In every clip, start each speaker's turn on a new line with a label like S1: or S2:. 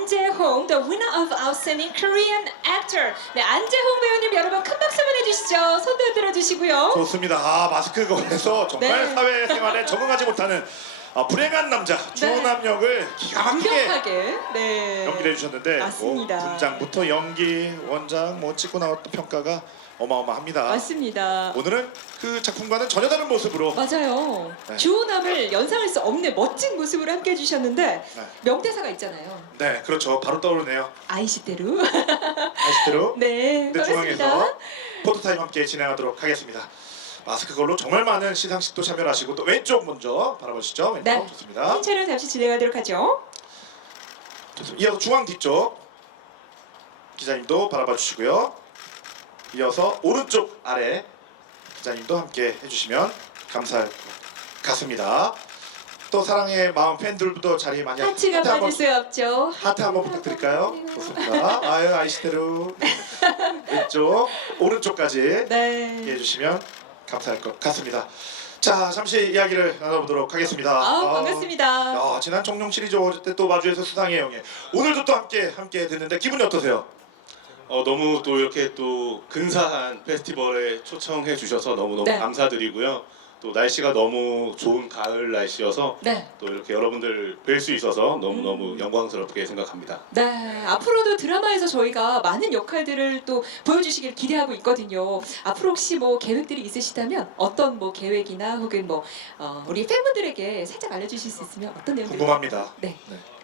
S1: 안재홍, the winner of Outstanding Korean Actor. 네, 안재홍 배우님 여러분 큰 박수 보내주시죠. 손도 들어주시고요.
S2: 좋습니다. 마스크 걸려서 정말
S1: 네.
S2: 사회생활에 적응하지 못하는 불행한 남자 주호남 역을 기가 막히게
S1: 완벽하게 네.
S2: 연기를 해주셨는데
S1: 맞습니다.
S2: 분장부터 연기, 원작 찍고 나왔던 평가가 어마어마합니다.
S1: 맞습니다.
S2: 오늘은 그 작품과는 전혀 다른 모습으로
S1: 맞아요.
S2: 네.
S1: 주호남을 연상할 수 없는 멋진 모습으로 함께 해주셨는데
S2: 네.
S1: 명대사가 있잖아요.
S2: 네, 그렇죠. 바로 떠오르네요.
S1: 아이시대로.
S2: 아시대로
S1: 네,
S2: 네, 중앙에서
S1: 반갑습니다.
S2: 포토타임 함께 진행하도록 하겠습니다. 마스크 걸로 정말 많은 시상식도 참여를 하시고 또 왼쪽 먼저 바라보시죠. 왼쪽
S1: 네.
S2: 좋습니다.
S1: 신 촬영 잠시 진행하도록 하죠.
S2: 좋습니다. 이어서 중앙 뒤쪽 기자님도 바라봐 주시고요. 이어서 오른쪽 아래 기자님도 함께 해주시면 감사할 것 같습니다. 또 사랑의 마음 팬들도 자리 많이
S1: 하트가
S2: 한번-
S1: 빠질 수 없죠.
S2: 하트 한번 부탁드릴까요? 좋습니다. 아유 아이시대로 왼쪽 오른쪽까지
S1: 네.
S2: 해주시면 감사할 것 같습니다. 자 잠시 이야기를 나눠보도록 하겠습니다.
S1: 반갑습니다.
S2: 지난 청룡 시리즈 어제 때 또 마주해서 수상의 영예 오늘도 또 함께 듣는데 기분이 어떠세요?
S3: 너무 또 이렇게 또 근사한 페스티벌에 초청해 주셔서 너무너무
S1: 네.
S3: 감사드리고요. 또 날씨가 너무 좋은 가을 날씨여서
S1: 네.
S3: 또 이렇게 여러분들 뵐 수 있어서 너무너무 영광스럽게 생각합니다.
S1: 네, 앞으로도 드라마에서 저희가 많은 역할들을 또 보여주시길 기대하고 있거든요. 앞으로 혹시 뭐 계획들이 있으시다면 어떤 뭐 계획이나 혹은 뭐 우리 팬분들에게 살짝 알려주실 수 있으면 어떤 내용들
S2: 궁금합니다.
S1: 네.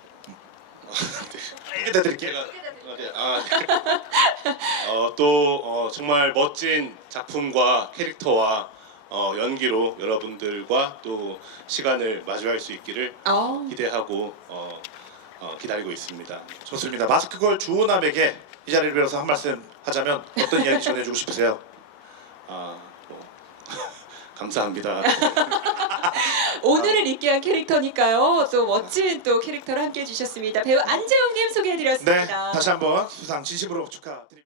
S2: 기대드릴게요.
S3: 또 정말 멋진 작품과 캐릭터와 연기로 여러분들과 또 시간을 마주할 수 있기를 기대하고 기다리고 있습니다.
S2: 좋습니다. 마스크 걸 주호남에게 이 자리를 빌어서 한 말씀 하자면 어떤 이야기 전해주고 싶으세요?
S3: 감사합니다.
S1: 오늘을 잊게 한 캐릭터니까요. 또 멋진 또 캐릭터를 함께 해주셨습니다. 배우 안재홍님 소개해드렸습니다.
S2: 네, 다시 한번 수상 진심으로 축하드립니다.